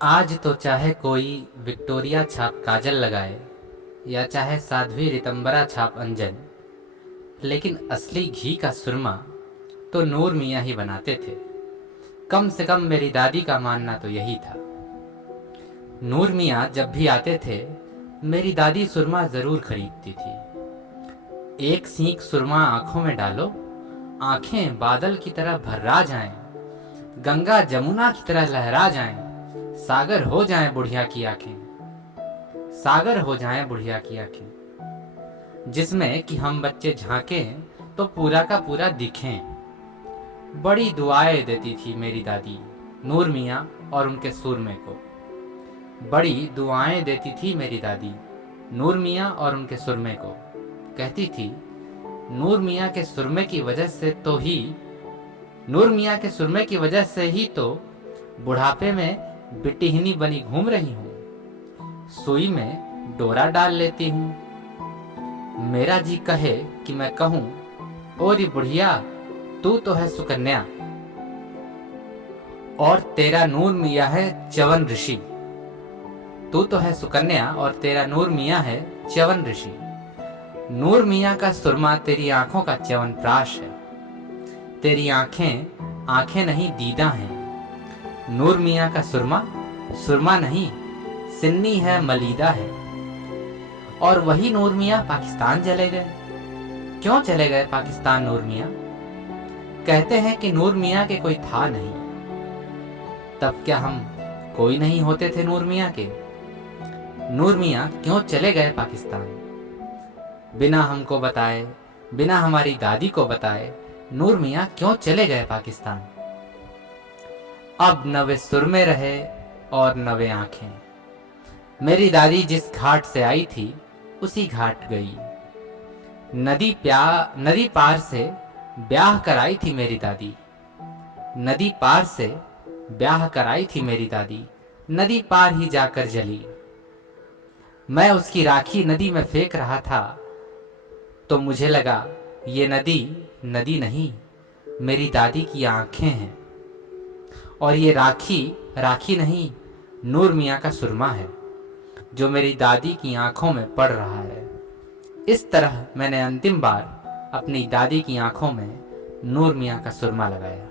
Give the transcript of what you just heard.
आज तो चाहे कोई विक्टोरिया छाप काजल लगाए या चाहे साध्वी रितंबरा छाप अंजन, लेकिन असली घी का सुरमा तो नूर मियाँ ही बनाते थे। कम से कम मेरी दादी का मानना तो यही था। नूर मियाँ जब भी आते थे, मेरी दादी सुरमा ज़रूर खरीदती थी। एक सींक सुरमा आंखों में डालो, आंखें बादल की तरह भर्रा जाएं, गंगा जमुना की तरह लहरा जाएं, सागर हो जाएं बुढ़िया की आंखें, सागर हो जाएं बुढ़िया की आंखें, जिसमें कि हम बच्चे झांकें तो पूरा का पूरा दिखें। बड़ी दुआएं देती थी मेरी दादी नूर मियाँ और उनके सुरमे को। बड़ी दुआएं देती थी मेरी दादी नूर मियाँ और उनके सुरमे को। कहती थी, नूर मियाँ के सुरमे की वजह से तो ही नूर मियाँ के सुरमे की वजह से ही तो बुढ़ापे में बिटिहनी बनी घूम रही हूँ। सुई में डोरा डाल लेती हूँ। मेरा जी कहे कि मैं कहूँ, ओ री बुढ़िया तू तो है सुकन्या, और तेरा नूर मियाँ है च्यवन ऋषि। तू तो है सुकन्या और तेरा नूर मियाँ है च्यवन ऋषि। नूर मियाँ का सुरमा तेरी आंखों का च्यवन प्राश है। तेरी आंखें आंखें नहीं दीदा हैं। नूर मियाँ का सुरमा सुरमा नहीं, सिन्नी है मलीदा है। और वही नूर मियाँ पाकिस्तान चले गए। क्यों चले गए पाकिस्तान नूर मियाँ? कहते हैं कि नूर मियाँ के कोई था नहीं। तब क्या हम कोई नहीं होते थे नूर मियाँ के? नूर मियाँ क्यों चले गए पाकिस्तान? बिना हमको बताए, बिना हमारी दादी को बताए, नूर मियाँ क्यों चले गए पाकिस्तान? अब न वे सुरमे रहे और न वे आंखें। मेरी दादी जिस घाट से आई थी उसी घाट गई। नदी पार से ब्याह कराई थी मेरी दादी। नदी पार से ब्याह कराई थी मेरी दादी। नदी पार ही जाकर जली। मैं उसकी राखी नदी में फेंक रहा था तो मुझे लगा ये नदी नदी नहीं, मेरी दादी की आंखें हैं। और ये राखी राखी नहीं, नूर मियाँ का सुरमा है जो मेरी दादी की आंखों में पड़ रहा है। इस तरह मैंने अंतिम बार अपनी दादी की आंखों में नूर मियाँ का सुरमा लगाया।